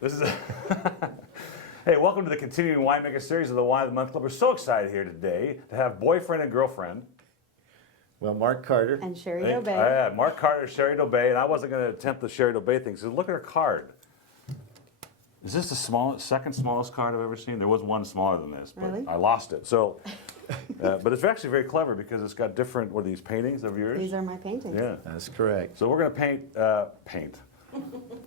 This is Hey, welcome to the continuing winemaker series of the Wine of the Month Club. We're so excited here today to have boyfriend and girlfriend. Well, Mark Carter. And Sheri Dubey. Mark Carter, Sheri Dubey, and I wasn't going to attempt the Sheri Dubey thing. So look at her card. Is this the second smallest card I've ever seen? There was one smaller than this, but Really? I lost it. So, but it's actually very clever because it's got different. What are these paintings of yours? These are my paintings. Yeah, That's correct. so we're going to paint.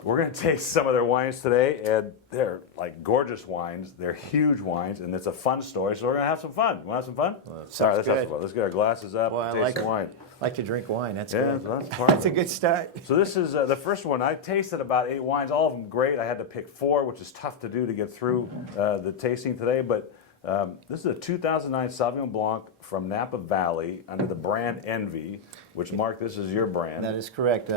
We're going to taste some of their wines today, and they're like gorgeous wines. They're huge wines, and it's a fun story. So we're going to have some fun. Want to have some fun? Well, All right, sounds let's have good. some fun. Let's get our glasses up. Well, and I taste some wine. like to drink wine. That's Yeah, good. that's part of That's a it. good start. So this is the first one. I tasted about 8 wines, all of them great. I had to pick 4, which is tough to do to get through the tasting today. But this is a 2009 Sauvignon Blanc from Napa Valley under the brand Envy, which, Mark, this is your brand. That is correct.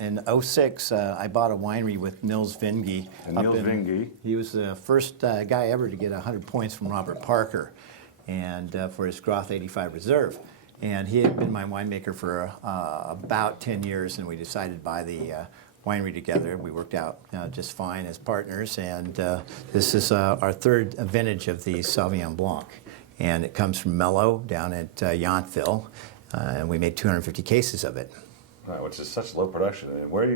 In '06, I bought a winery with Nils Vinge. And Nils Vinge. He was the first guy ever to get 100 points from Robert Parker, and for his Groth 85 Reserve. And he had been my winemaker for about 10 years, and we decided to buy the winery together. We worked out just fine as partners, and this is our third vintage of the Sauvignon Blanc. And it comes from Merlot down at Yountville, and we made 250 cases of it. Right, which is such low production. And where do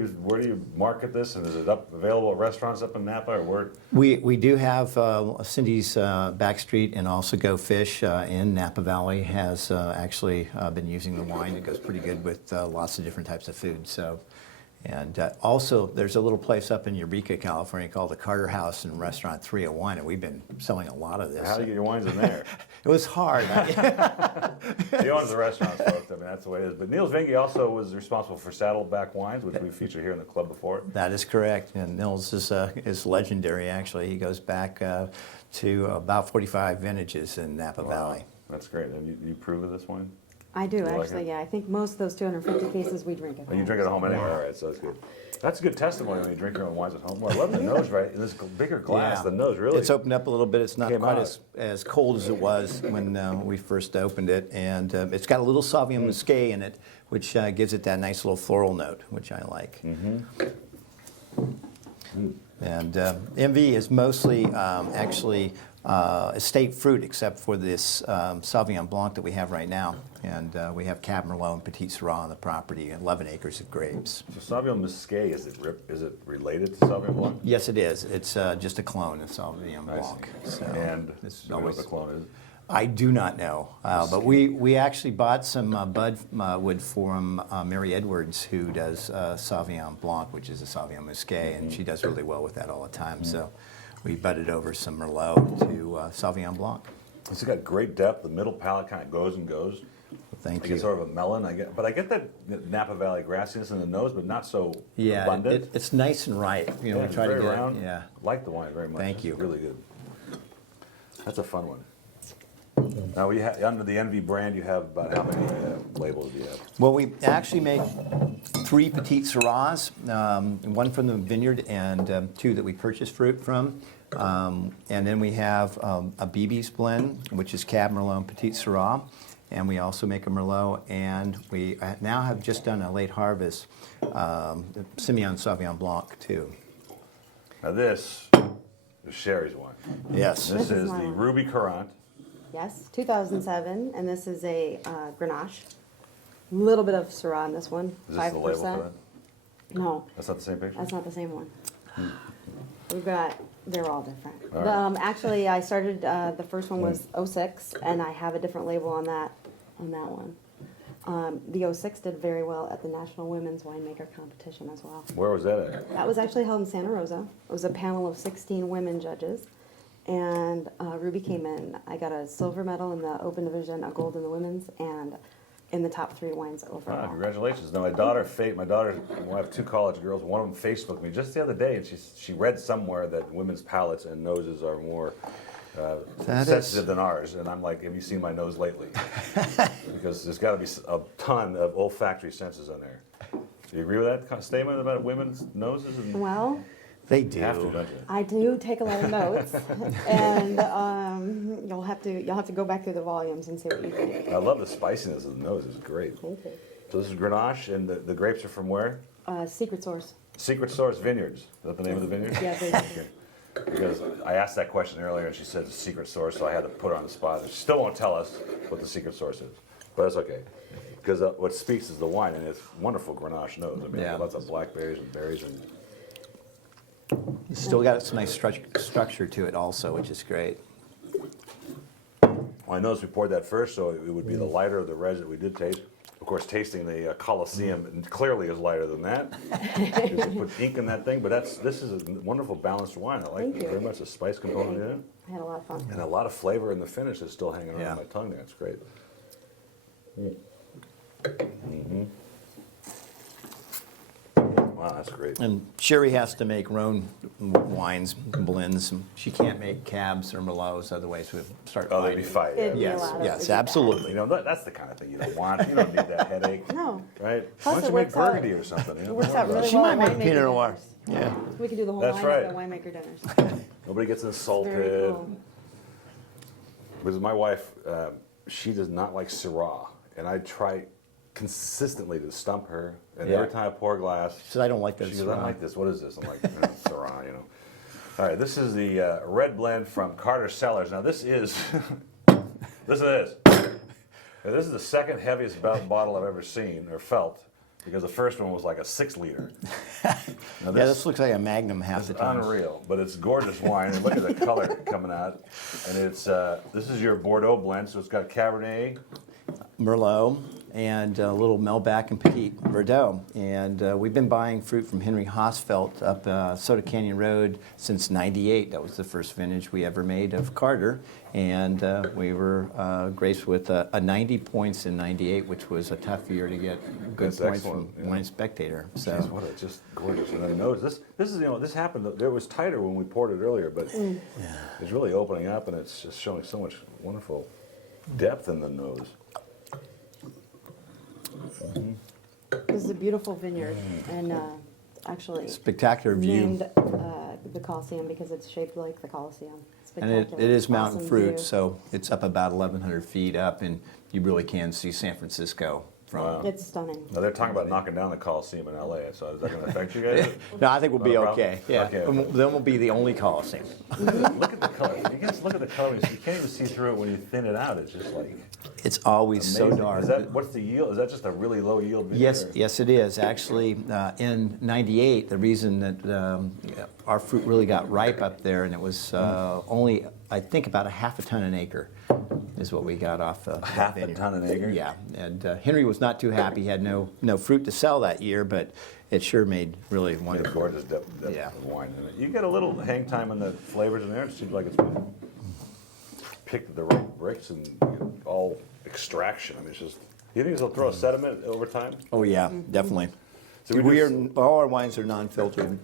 you market this? And is it available at restaurants up in Napa, or where? We do have Cindy's Backstreet and also Go Fish in Napa Valley has actually been using the wine. It goes pretty good with lots of different types of food. So, and also there's a little place up in Eureka, California called the Carter House and Restaurant 301, and we've been selling a lot of this. How do you get your wines in there? It was hard. He owns the restaurants, folks. I mean, that's the way it is. But Nils Vinge also was responsible for Saddleback Wines, which we've featured here in the club before. That is correct. And Nils is legendary, actually. He goes back to about 45 vintages in Napa Valley. That's great. And you approve of this wine? I do, like actually, it? yeah. I think most of those 250 cases we drink at And home. you drink it at home anyway, all right, so that's good. That's a good testimony when you drink your own wines at home. Well, I love the nose, right? This bigger glass, Yeah. the nose really. It's opened up a little bit. It's not Came quite out. as cold as it was when we first opened it. And it's got a little Sauvignon Muscat in it, which gives it that nice little floral note, which I like. And Envy is mostly actually estate fruit, except for this Sauvignon Blanc that we have right now. And we have Cab Merlot and Petit on the property, 11 acres of grapes. So Sauvignon Muscat, is it related to Sauvignon Blanc? Yes, it is. It's just a clone of Sauvignon I see. Blanc. So And this is you know what always the clone is? I do not know, but we actually bought some bud wood from Mary Edwards, who does Sauvignon Blanc, which is a Sauvignon Muscat, and she does really well with that all the time. So we budded over some Merlot to Sauvignon Blanc. It's got great depth. The middle palate kind of goes and goes. Thank I you. get sort of a melon. I get that Napa Valley grassiness in the nose, but not so Yeah, abundant. it's nice and ripe. You know, Yeah, we try it's to very get round. yeah. Like the wine very much. Thank you. It's really good. That's a fun one. Now we under the Envy brand, you have about how many labels do you have? Well, we actually make 3 Petit Syrahs, one from the vineyard and 2 that we purchased fruit from. And then we have a BB's blend, which is Cab Merlot and Petit Syrah. And we also make a Merlot. And we now have just done a late harvest, the Simeon Sauvignon Blanc, too. Now this is Sheri's wine. Yes. This This is is my the one. Ruby Kurant. Yes, 2007, and this is a Grenache. A little bit of Syrah in this one, Is 5%. this the label for that? No, That's not the same picture? that's not the same one. We've got, they're all different. All right. Actually, I started, the first one was 06, and I have a different label on that one. The 06 did very well at the National Women's Winemaker Competition as well. Where was that at? That was actually held in Santa Rosa. It was a panel of 16 women judges. And Ruby came in. I got a silver medal in the open division, a gold in the women's, and in the top 3 wines overall. Congratulations. Now my daughter, well, I have 2 college girls. One of them Facebooked me just the other day, and she read somewhere that women's palates and noses are more sensitive than ours. And I'm like, have you seen my nose lately? Because there's got to be a ton of olfactory senses on there. Do you agree with that statement about women's noses? Well, They You have to, do. don't you? I do take a lot of notes, and you'll have to go back through the volumes and see what you think. I love the spiciness of the nose. It's great. Thank you. So this is Grenache, and the grapes are from where? Secret Source. Secret Source Vineyards. Is that the name of the vineyard? Yeah, basically. Because I asked that question earlier and she said the secret source, so I had to put her on the spot. She still won't tell us what the secret source is, but that's okay. Because what speaks is the wine, and it's wonderful Grenache nose. I mean, Yeah. lots of blackberries and berries, and It's still got some nice structure to it also, which is great. well, I noticed we poured that first, so it would be the lighter of the reds that we did taste. Of course, tasting the Colosseum clearly is lighter than that. You can put ink in that thing, but this is a wonderful balanced wine. I like Thank you. very much the spice component in it, I had a lot of fun. and a lot of flavor in the finish is still hanging around Yeah. my tongue there. It's great. Wow, that's great. And Sherry has to make her own wines, blends. She can't make cabs or merlots, otherwise we'd start Oh, they'd be fighting. fighting. It'd be a Yes, lot of- yes, it'd be bad. absolutely. You know, that's the kind of thing you don't want. You don't need that headache. No. Right? Plus Why don't it you make works out- Burgundy or something? You know? It works out really She well might at make winemaker Pinot Noir. dinners. Yeah. We could do the whole That's lineup right. at winemaker dinners. Nobody gets insulted. Very cool. Because my wife, she does not like Syrah. And I try consistently to stump her. And Yeah. every time I pour a glass, She says, I don't like that she goes, I don't Syrah. like this. What is this? I'm like, Syrah, you know. All right, this is the red blend from Carter Cellars. Now this is, listen to this. Now, this is the second heaviest bottle I've ever seen or felt, because the first one was like a 6-liter. Now Yeah, this looks like a Magnum half the it's time. unreal, but it's gorgeous wine. And look at the color coming out. And it's this is your Bordeaux blend, so it's got Cabernet. Merlot and a little Malbec and Petit Verdot. And we've been buying fruit from Henry Hosfeld up Soda Canyon Road since '98. That was the first vintage we ever made of Carter. And we were graced with a 90 points in '98, which was a tough year to get good That's points excellent, from yeah. Wine Spectator. So Jeez, what a just gorgeous. And then nose. This is this happened. It was tighter when we poured it earlier, but it's really opening up, and it's just showing so much wonderful depth in the nose. This is a beautiful vineyard, and actually spectacular view. named the Colosseum because it's shaped like the Colosseum. And it Spectacular. is mountain Awesome fruit, view. so it's up about 1,100 feet up, and you really can see San Francisco from. Wow. It's stunning. Now they're talking about knocking down the Coliseum in LA. So is that going to affect you guys? No, I think we'll be Not a problem? okay. Yeah, Okay. then we'll be the only Coliseum. Look at the color. You guys look at the color. You can't even see through it when you thin it out. It's just like It's always so amazing. dark. Is that what's the yield? Is that just a really low yield vineyard? Yes, or- yes, it is. Actually, in '98, the reason that our fruit really got ripe up there, and it was only, I think, about a half a ton an acre, is what we got off the Half a ton an acre? Yeah, and Henry was not too happy. He had no fruit to sell that year, but it sure made really Yeah, wonderful. gorgeous depth Yeah. of wine in it. You get a little hang time in the flavors in there. It seems like it's been picked at the right bricks and all extraction. I mean, it's just. You think they'll throw a sediment over time? Oh yeah, definitely. So we we do- are all our wines are non-filtered,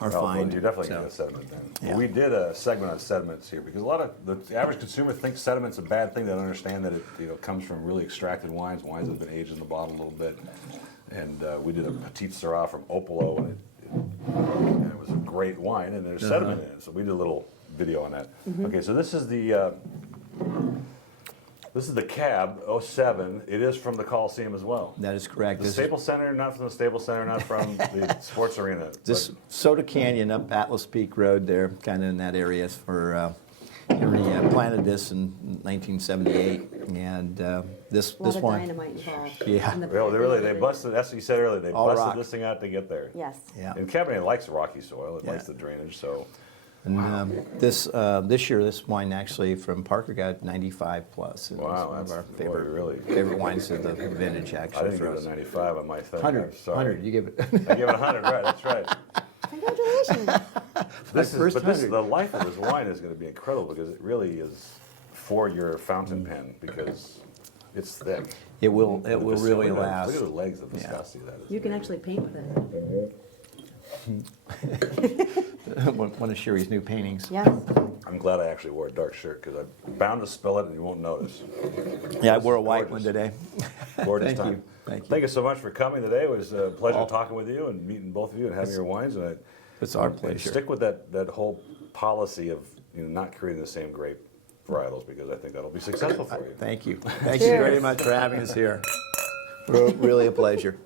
are Oh, well, fine. you're definitely so. getting a sediment then. Yeah. We did a segment on sediments here because a lot of the average consumer thinks sediment's a bad thing. They don't understand that it comes from really extracted wines. Wines that have been aged in the bottle a little bit. And we did a Petit Syrah from Opolo, and it was a great wine, and there's sediment in it. So we did a little video on that. Okay, so this is the Cab 07. It is from the Coliseum as well. That is correct. The This is- Staples Center, not from the Staples Center, not from the sports arena. This but- Soda Canyon up Atlas Peak Road there, kind of in that area for Henry planted this in 1978, and this A lot of one, dynamite involved. Yeah. in the Well, they busted. That's what you said earlier. They All busted rock. this thing out to get there. Yes. yeah. And Cabernet likes rocky soil. It Yeah. likes the drainage. So And this year, this wine actually from Parker got 95 plus. It was Wow, one of that's our boy, really. favorite wines of the vintage I actually didn't for give it us. a 95 on my thing. 100, I'm sorry. 100. You give it. I give it 100. Right. That's right. Congratulations. But first this, 100. the life of this wine is going to be incredible because it really is for your fountain pen because it's thick. It will The really viscosity- last. Look at the legs, the Yeah. viscosity of that. Is You can amazing. actually paint with it. One of Sherry's new paintings. Yes. I'm glad I actually wore a dark shirt because I'm bound to spill it and you won't notice. Yeah, I wore a white gorgeous. one today. Gorgeous Thank time. you. Thank you. Thank you so much for coming today. It was a pleasure Paul. talking with you and meeting both of you and having your wines. And It's our and pleasure. stick with that whole policy of not creating the same grape varietals because I think that'll be successful for you. Thank you. Thank you very much for having us here. Really a pleasure.